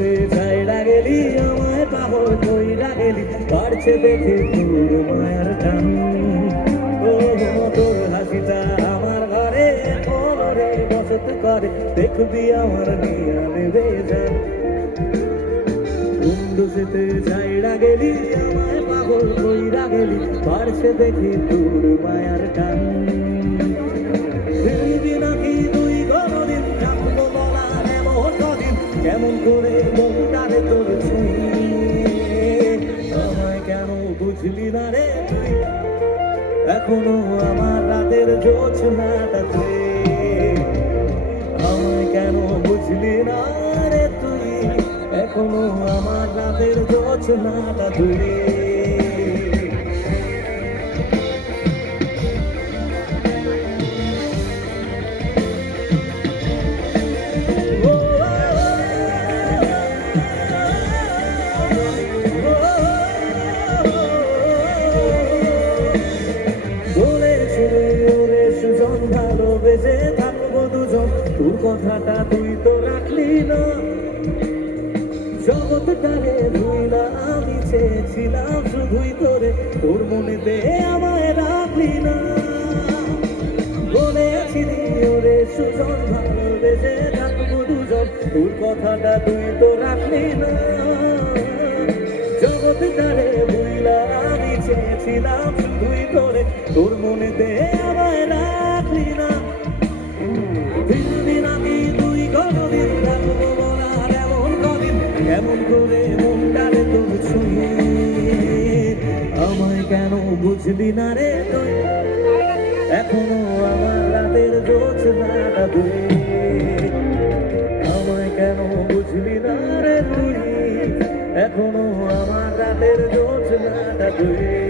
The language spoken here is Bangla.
যেতে ছাইড়া গেলি আমায় পাগল কইরা গেলি বাড়ছে দেখে তোর মায়ার টান ও তোর হাসিটা আমার ঘরে মনরে বসত করে দেখবি আমার নিয়া নেবে যান বন্ধু যেতে ছাইড়া গেলি আমায় পাগল কইরা গেলি বাড়ছে দেখে তোর মায়ার টান নাকি তুই কোনদিন থাকবো বলা এমন কদিন কেমন করে মনটারে তোর আমায় কেন বুঝলি না রে তুই এখনো আমার রাতের জোছনাটাতে আমায় কেন বুঝলি না রে তুই এখনো আমার রাতের জোছনাটাতে ভালোবেসে থাকবো দুজন তোর কথাটা তুই তো রাখলি না জগৎটারে ভুইলা আমি চেয়েছিলাম শুধুই তোরে তোর মনেতে আমায় রাখলি না বলেছিলি ওরে সুজন ভালোবেসে থাকবো দুজন তোর কথাটা তুই তো রাখলি না জগৎটারে ভুইলা আমি চেয়েছিলাম শুধুই তোরে তোর মনেতে আমায় রাখলি না কেমন করে মনটারে তোর ছুঁয়ে আমায় কেন বুঝলি না রে তুই এখনো আমার রাতের জোছনাটা তুই আমায় কেন বুঝলি না রে তুই এখনো আমার রাতের জোছনাটা তুই